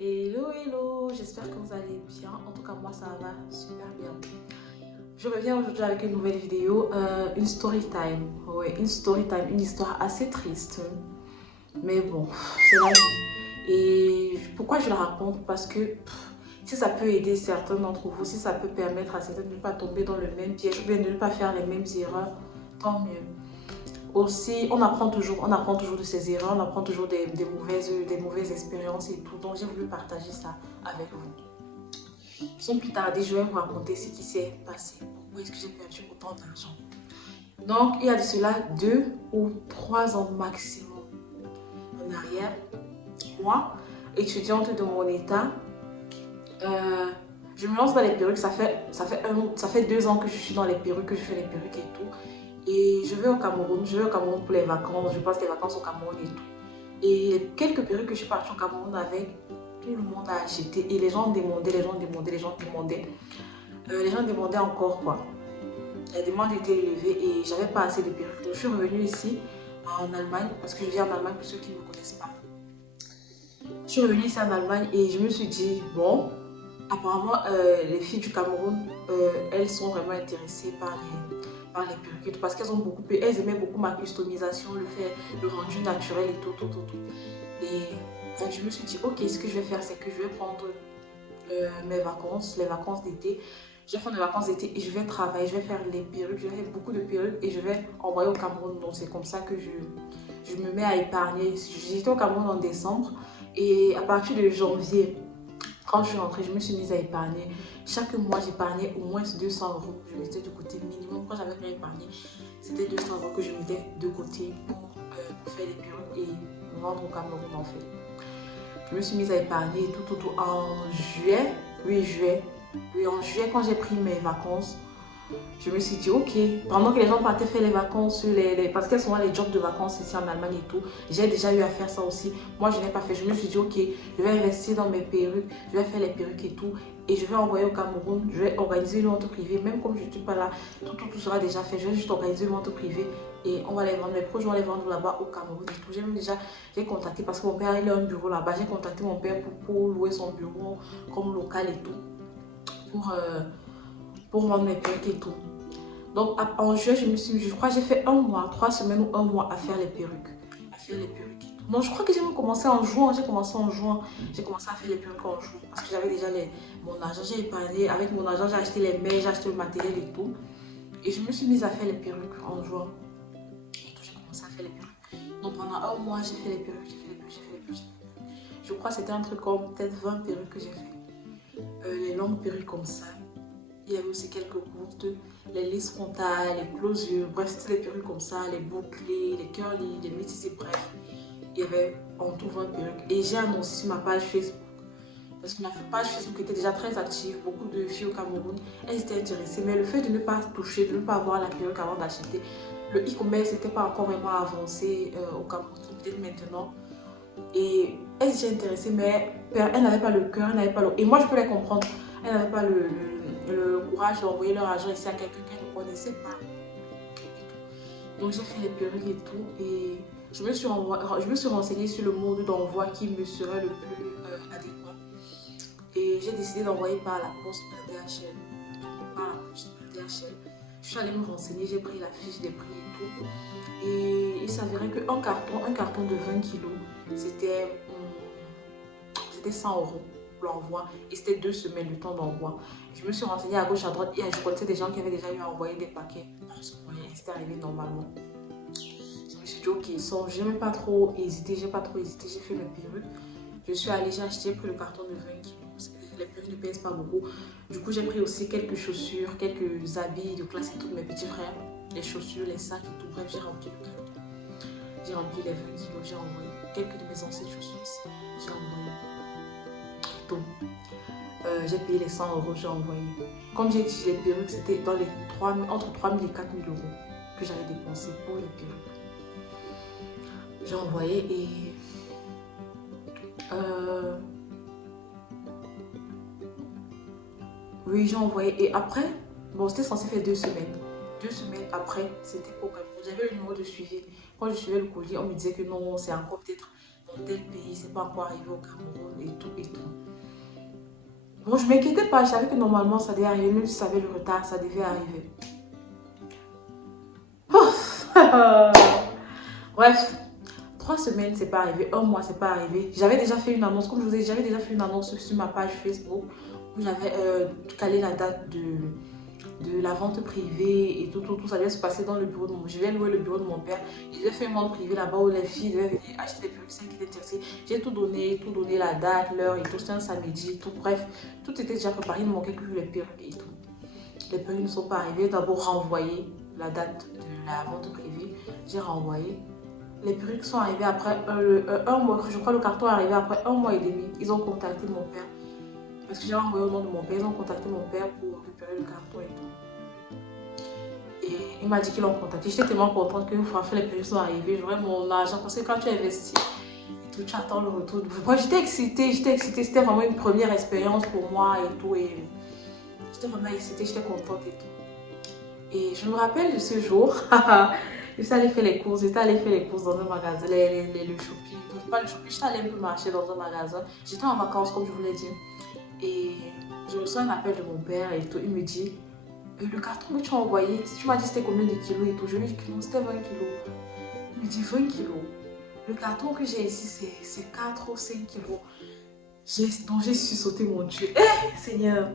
Hello, hello, j'espère que vous allez bien. En tout cas, moi, ça va super bien. Je reviens aujourd'hui avec une nouvelle vidéo, une story time. Ouais, une story time, une histoire assez triste. Mais bon, c'est la vie. Et pourquoi je la raconte? Parce que si ça peut aider certains d'entre vous, si ça peut permettre à certains de ne pas tomber dans le même piège, ou bien de ne pas faire les mêmes erreurs, tant mieux. Aussi, on apprend toujours de ses erreurs, on apprend toujours des mauvaises expériences et tout. Donc, j'ai voulu partager ça avec vous. Sans plus tarder, je vais vous raconter ce qui s'est passé. Pourquoi est-ce que j'ai perdu autant d'argent? Donc, il y a de cela 2 ou 3 ans maximum en arrière. Moi, étudiante de mon état, je me lance dans les perruques. Ça fait 2 ans que je suis dans les perruques, que je fais les perruques et tout. Et je vais au Cameroun. Je vais au Cameroun pour les vacances. Je passe les vacances au Cameroun et tout. Et quelques perruques que je suis partie au Cameroun avec, tout le monde a acheté. Et les gens demandaient, les gens demandaient, les gens demandaient. Les gens demandaient encore quoi. La demande était élevée et j'avais pas assez de perruques. Donc je suis revenue ici en Allemagne, parce que je vis en Allemagne pour ceux qui ne me connaissent pas. Je suis revenue ici en Allemagne et je me suis dit, bon, apparemment les filles du Cameroun, elles sont vraiment intéressées par les perruques parce qu'elles ont elles aimaient beaucoup ma customisation, le rendu naturel et tout. Et donc, je me suis dit, ok, ce que je vais faire, c'est que je vais prendre mes vacances, les vacances d'été. Je vais prendre les vacances d'été et je vais travailler, je vais faire les perruques, je vais faire beaucoup de perruques et je vais envoyer au Cameroun. Donc c'est comme ça que je me mets à épargner. J'étais au Cameroun en décembre et à partir de janvier, quand je suis rentrée, je me suis mise à épargner. Chaque mois, j'épargnais au moins 200 euros. Je mettais de côté minimum. Quand j'avais rien épargné, c'était 200 euros que je mettais de côté pour faire les perruques et me rendre au Cameroun en fait. Je me suis mise à épargner tout. En juillet, oui, juillet. Oui, en juillet, quand j'ai pris mes vacances, je me suis dit, ok, pendant que les gens partaient faire les vacances, parce qu'elles sont les jobs de vacances ici en Allemagne et tout, j'ai déjà eu à faire ça aussi. Moi, je n'ai pas fait. Je me suis dit, ok, je vais investir dans mes perruques, je vais faire les perruques et tout, et je vais envoyer au Cameroun, je vais organiser une vente privée, même comme je ne suis pas là, tout sera déjà fait. Je vais juste organiser une vente privée et on va les vendre. Les produits, on va les vendre là-bas au Cameroun et tout. J'ai contacté, parce que mon père, il a un bureau là-bas, j'ai contacté mon père pour louer son bureau comme local et tout, pour vendre mes perruques et tout. Donc en juillet, je crois que j'ai fait 1 mois, 3 semaines ou 1 mois à faire les perruques. Donc je crois que j'ai même commencé en juin. J'ai commencé à faire les perruques en juin. Parce que j'avais déjà mon argent, j'ai épargné. Avec mon argent, j'ai acheté les mèches, j'ai acheté le matériel et tout. Et je me suis mise à faire les perruques en juin. Et tout, j'ai commencé à faire les perruques. Donc pendant 1 mois, j'ai fait les perruques, j'ai fait les perruques, j'ai fait les perruques. Je crois que c'était un truc comme peut-être 20 perruques que j'ai fait. Les longues perruques comme ça. Il y avait aussi quelques courtes, les lisses frontales, les closures, bref, c'était les perruques comme ça, les bouclés, les curly, les métissés, bref. Il y avait en tout 20 perruques. Et j'ai annoncé sur ma page Facebook, parce que ma page Facebook était déjà très active, beaucoup de filles au Cameroun, elles étaient intéressées. Mais le fait de ne pas toucher, de ne pas avoir la perruque avant d'acheter, le e-commerce n'était pas encore vraiment avancé au Cameroun, peut-être maintenant. Et elles étaient intéressées, mais elles n'avaient pas le cœur, elles n'avaient pas le... Et moi, je peux les comprendre. Elles n'avaient pas le courage d'envoyer leur argent ici à quelqu'un qu'elles ne connaissaient pas. Donc, j'ai fait les perruques et tout. Et je me suis renseignée sur le mode d'envoi qui me serait le plus adéquat. Et j'ai décidé d'envoyer par la poste par DHL. Par la poste par DHL. Je suis allée me renseigner, j'ai pris la fiche des prix et tout. Et il s'avérait qu'un carton de 20 kilos, c'était 100 euros pour l'envoi. Et c'était 2 semaines le temps d'envoi. Je me suis renseignée à gauche, à droite. Et je connaissais des gens qui avaient déjà eu à envoyer des paquets par ce moyen. Et c'était arrivé normalement. Je me suis dit, ok, j'ai même pas trop hésité. J'ai fait mes perruques. Je suis allée, j'ai pris le carton de 20 kilos. Les perruques ne pèsent pas beaucoup. Du coup, j'ai pris aussi quelques chaussures, quelques habits de classe et tout de mes petits frères. Les chaussures, les sacs et tout. Bref, j'ai rempli le carton. J'ai rempli les 20 kilos. J'ai envoyé quelques de mes anciennes chaussures aussi. J'ai envoyé tout. J'ai payé les 100 euros, j'ai envoyé. Comme j'ai dit, les perruques, c'était entre 3 000 et 4 000 euros que j'avais dépensé pour les perruques. J'ai envoyé et... oui, j'ai envoyé. Et après, bon, c'était censé faire 2 semaines. 2 semaines après, c'était au Cameroun. J'avais le numéro de suivi. Quand je suivais le courrier, on me disait que non, c'est encore peut-être dans tel pays, c'est pas encore arrivé au Cameroun et tout et tout. Bon, je m'inquiétais pas, je savais que normalement ça devait arriver, même si ça avait le retard, ça devait arriver. Bref, 3 semaines, c'est pas arrivé. Un mois, c'est pas arrivé. J'avais déjà fait une annonce, comme je vous ai dit, j'avais déjà fait une annonce sur ma page Facebook où j'avais calé la date de la vente privée et tout, ça devait se passer dans le bureau de mon père. Je vais louer le bureau de mon père. J'ai fait une vente privée là-bas où les filles devaient venir acheter des perruques, celles qui étaient intéressées. J'ai tout donné, la date, l'heure et tout. C'était un samedi, tout. Bref, tout était déjà préparé. Il ne manquait que les perruques et tout. Les perruques ne sont pas arrivées. J'ai d'abord renvoyé la date de la vente privée. J'ai renvoyé. Les perruques sont arrivées après un mois. Je crois que le carton est arrivé après 1 mois et demi. Ils ont contacté mon père. Parce que j'ai envoyé au nom de mon père. Ils ont contacté mon père pour récupérer le carton et tout. Et il m'a dit qu'ils l'ont contacté. J'étais tellement contente que franchement les perruques sont arrivées. J'aurais mon argent. Parce que quand tu investis et tout, tu attends le retour. Moi, j'étais excitée. C'était vraiment une première expérience pour moi et tout. Et j'étais vraiment excitée. J'étais contente et tout. Et je me rappelle de ce jour. J'étais allée faire les courses. J'étais allée faire les courses dans un magasin. Le shopping. Pas le shopping. J'étais allée un peu marcher dans un magasin. J'étais en vacances, comme je vous l'ai dit. Et je reçois un appel de mon père et tout. Il me dit, le carton que tu as envoyé, tu m'as dit c'était combien de kilos et tout. Je lui ai dit que non, c'était 20 kilos. Il me dit 20 kilos. Le carton que j'ai ici, c'est 4 ou 5 kilos. Donc j'ai su sauter mon Dieu. Seigneur.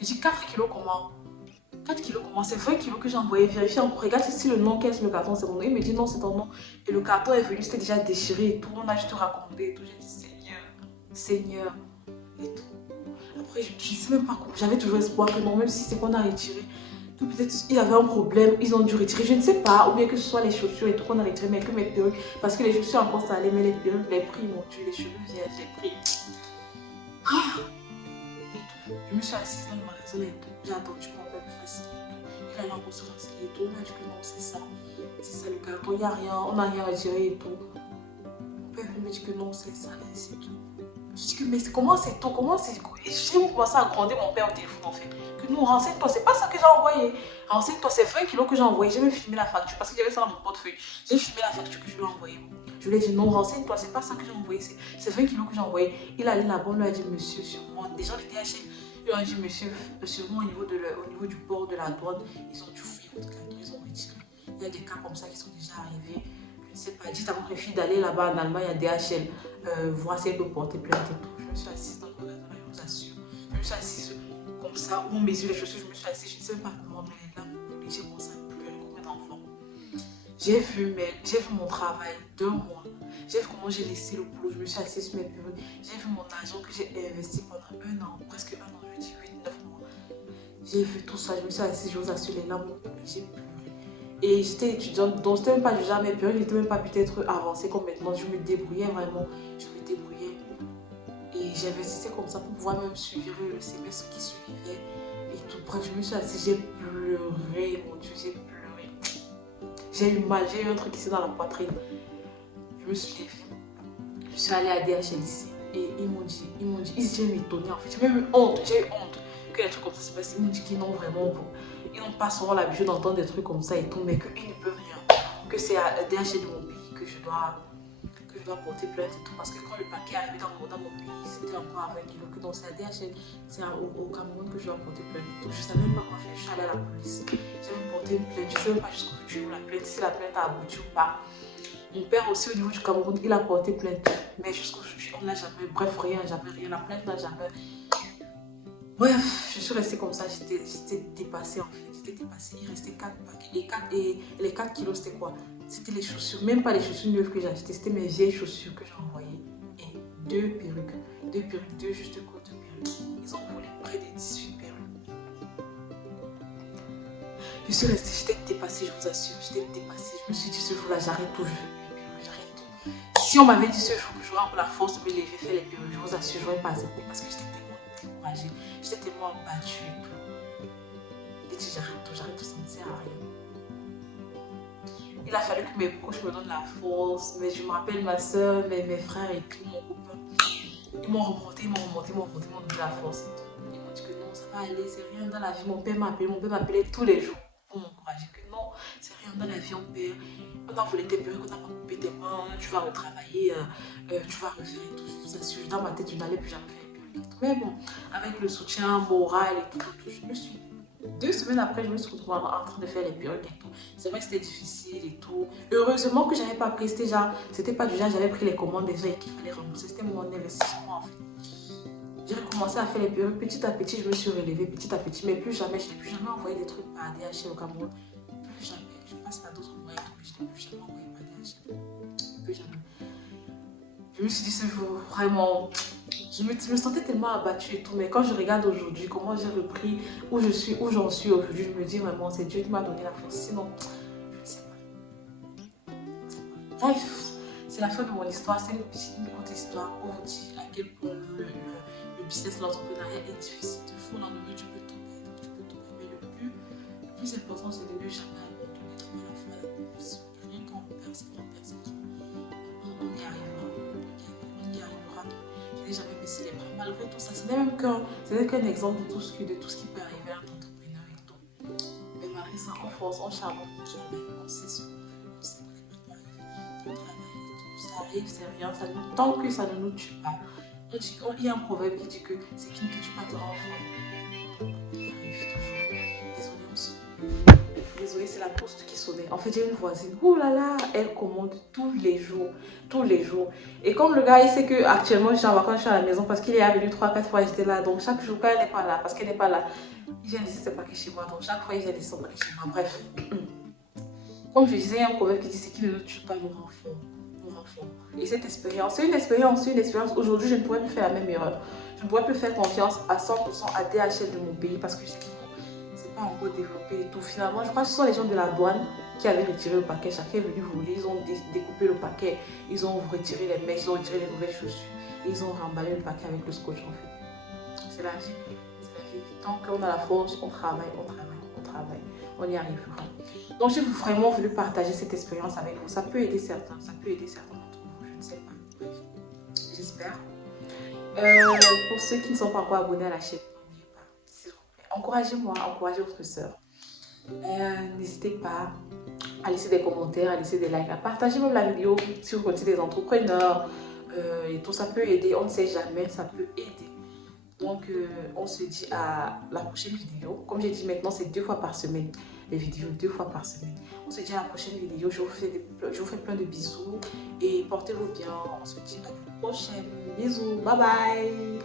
J'ai dit 4 kilos comment? 4 kilos comment? C'est 20 kilos que j'ai envoyé. Vérifie encore. Regarde si le nom qu'est-ce le carton, c'est mon nom. Il me dit non, c'est ton nom. Et le carton est venu, c'était déjà déchiré et tout. On a juste raconté et tout. J'ai dit Seigneur. Et tout. Après, je ne sais même pas comment. J'avais toujours espoir que non, même si c'est qu'on a retiré, peut-être il y avait un problème, ils ont dû retirer, je ne sais pas, ou bien que ce soit les chaussures et tout qu'on a retiré, mais que mes perruques, parce que les chaussures encore ça allait, mais les perruques, les prix, mon Dieu, les cheveux vierges, les prix. Et tout. Je me suis assise dans le magasin et tout. J'ai attendu qu'on me fasse. Il a l'impression de et tout. On m'a dit que non, c'est ça le carton, il n'y a rien, on n'a rien retiré et tout. Mon père me dit que non, c'est ça, c'est tout. Je dis que mais comment c'est tout, comment c'est. Et j'ai commencé à gronder mon père au téléphone en fait. Que nous, renseigne-toi, c'est pas ça que j'ai envoyé. Renseigne-toi, c'est 20 kilos que j'ai envoyé. J'ai même filmé la facture parce qu'il y avait ça dans mon portefeuille. J'ai filmé la facture que je lui ai envoyée. Je lui ai dit non, renseigne-toi, c'est pas ça que j'ai envoyé, c'est 20 kilos que j'ai envoyé. Il a allé là-bas, on lui a dit monsieur, sûrement. Des gens de DHL, ils lui ont dit monsieur, sûrement au niveau du port de la douane, ils ont dû fouiller votre carton, ils ont retiré. Il y a des cas comme ça qui sont déjà arrivés. Je ne sais pas, dites à votre fille d'aller là-bas en Allemagne à DHL, voir si elle peut porter plainte et tout. Je me suis assise dans le magasin, je vous assure. Je me suis assise comme ça, où on mesure les chaussures, je me suis assise, je ne sais même pas comment, mais les larmes m'ont j'ai commencé à pleurer comme un enfant. J'ai vu mon travail 2 mois. J'ai vu comment j'ai laissé le boulot. Je me suis assise sur mes perruques. J'ai vu mon argent que j'ai investi pendant 1 an, presque 1 an, je dis 8-9 mois. J'ai vu tout ça. Je me suis assise, je vous assure, les larmes m'ont coulé. J'ai pleuré. Et j'étais étudiante, donc c'était même pas du genre mes perruques, n'étaient même pas peut-être avancées comme maintenant. Je me débrouillais vraiment. Je me débrouillais. Et j'investissais comme ça pour pouvoir même suivre le semestre qui suivait. Et tout. Bref, je me suis assise, j'ai pleuré, mon Dieu, j'ai pleuré. J'ai eu mal, j'ai eu un truc ici dans la poitrine. Je me suis levée. Je suis allée à DHL ici. Et ils m'ont dit, ils m'étonnaient en fait. J'ai même eu honte, que les trucs comme ça se passent. Ils m'ont dit qu'ils n'ont vraiment pas. Ils n'ont pas souvent l'habitude d'entendre des trucs comme ça et tout, mais qu'ils ne peuvent rien. Que c'est à DHL de mon pays que je dois porter plainte et tout. Parce que quand le paquet est arrivé dans mon pays, c'était encore à 20 kilos. Donc c'est à DHL, c'est au Cameroun que je dois porter plainte. Donc je ne savais même pas quoi faire. Je suis allée à la police. J'ai même porté une plainte. Je ne sais même pas jusqu'au jour la plainte, si la plainte a abouti ou pas. Mon père aussi au niveau du Cameroun, il a porté plainte. Mais jusqu'aujourd'hui, on n'a jamais, bref, rien, j'avais rien. La plainte n'a jamais. Bref, je suis restée comme ça, j'étais dépassée en fait. J'étais dépassée. Il restait 4 paquets. Et les 4 kilos, c'était quoi? C'était les chaussures, même pas les chaussures neuves que j'ai achetées, c'était mes vieilles chaussures que j'ai envoyées. Et 2 perruques. 2 juste côtes de perruques. Ils ont volé près de 18 perruques. Je suis restée, j'étais dépassée, je vous assure, j'étais dépassée. Je me suis dit ce jour-là, j'arrête tout, j'arrête tout. Si on m'avait dit ce jour que j'aurais encore la force de me lever, faire les perruques, je vous assure, je n'aurais pas accepté parce que j'étais tellement découragée, j'étais tellement abattue et tout. J'ai dit j'arrête tout, ça ne sert à rien. Il a fallu que mes proches me donnent la force, mais je me rappelle ma soeur, mes frères et tout, mon copain. Ils m'ont remonté, ils m'ont donné la force et tout. Ils m'ont dit que non, ça va aller, c'est rien dans la vie. Mon père m'appelait tous les jours pour m'encourager que non, c'est rien dans la vie, on a volé tes perruques, on n'a pas coupé tes mains, tu vas retravailler, tu vas refaire et tout. Je vous assure, dans ma tête, je n'allais plus jamais faire les perruques. Mais bon, avec le soutien moral et tout, je me suis... 2 semaines après, je me suis retrouvée en train de faire les perruques et tout. C'est vrai que c'était difficile et tout. Heureusement que j'avais pas pris, c'était pas du genre, j'avais pris les commandes déjà et qu'il fallait rembourser. C'était mon investissement en fait. J'ai recommencé à faire les perruques. Petit à petit, je me suis relevée, petit à petit. Mais plus jamais, je n'ai plus jamais envoyé des trucs par DHL au Cameroun. Plus jamais. Je passe par d'autres moyens, mais je n'ai plus jamais envoyé par DHL. Plus jamais. Je me suis dit, c'est vraiment... Je me sentais tellement abattue et tout, mais quand je regarde aujourd'hui comment j'ai repris, où je suis, où j'en suis aujourd'hui, je me dis vraiment, c'est Dieu qui m'a donné la force. Sinon, je ne sais pas. Bref, c'est la fin de mon histoire. C'est une courte histoire pour vous dire à quel point le business, l'entrepreneuriat est difficile. De fou dans le milieu, tu peux tomber, mais le plus important, c'est de ne jamais abandonner, trouver la fin de la vie. Rien qu'en persévérant, on y arrivera. On y arrivera. Je n'ai jamais baissé les bras. Malgré tout ça, ce n'est qu'un exemple de tout ce qui peut arriver à un entrepreneur et tout. Mais malgré ça, on force, on charbonne, on sait ce qu'on veut, on sait préparer, on travaille et tout. Ça arrive, c'est rien, tant que ça ne nous tue pas. Il y a un proverbe qui dit que c'est qui ne tue pas te rend fort. On y arrive toujours. Désolée, on se... Désolée, c'est la poste qui sonnait. En fait, j'ai une voisine. Ouh là là, elle commande tous les jours. Tous les jours. Et comme le gars, il sait que actuellement je suis en vacances, je suis à la maison parce qu'il est venu 3-4 fois, j'étais là. Donc chaque jour, quand elle n'est pas là, parce qu'elle n'est pas là, il vient laisser ses paquets chez moi. Donc chaque fois, il vient laisser son paquet chez moi. Bref. Comme je disais, il y a un proverbe qui dit c'est qui ne tue pas mon enfant. Et cette expérience, c'est une expérience. Aujourd'hui, je ne pourrais plus faire la même erreur. Je ne pourrais plus faire confiance à 100% à DHL de mon pays parce que je sais que c'est pas encore développé et tout. Finalement, je crois que ce sont les gens de la douane qui avaient retiré le paquet. Chacun est venu voler, ils ont découpé le paquet, ils ont retiré les mèches, ils ont retiré les nouvelles chaussures et ils ont remballé le paquet avec le scotch en fait. C'est la vie. Tant qu'on a la force, on travaille. On y arrivera. Donc, j'ai vraiment voulu partager cette expérience avec vous. Ça peut aider certains d'entre vous, je ne sais pas. Bref, j'espère. Pour ceux qui ne sont pas encore abonnés à la chaîne, n'oubliez pas, s'il vous plaît, encouragez-moi, encouragez votre soeur. N'hésitez pas à laisser des commentaires, à laisser des likes, à partager même la vidéo si vous connaissez des entrepreneurs et tout. Ça peut aider, on ne sait jamais, ça peut aider. Donc, on se dit à la prochaine vidéo. Comme j'ai dit maintenant, c'est 2 fois par semaine. Les vidéos 2 fois par semaine. On se dit à la prochaine vidéo. Je vous fais plein de bisous. Et portez-vous bien. On se dit à la prochaine. Bisous. Bye bye.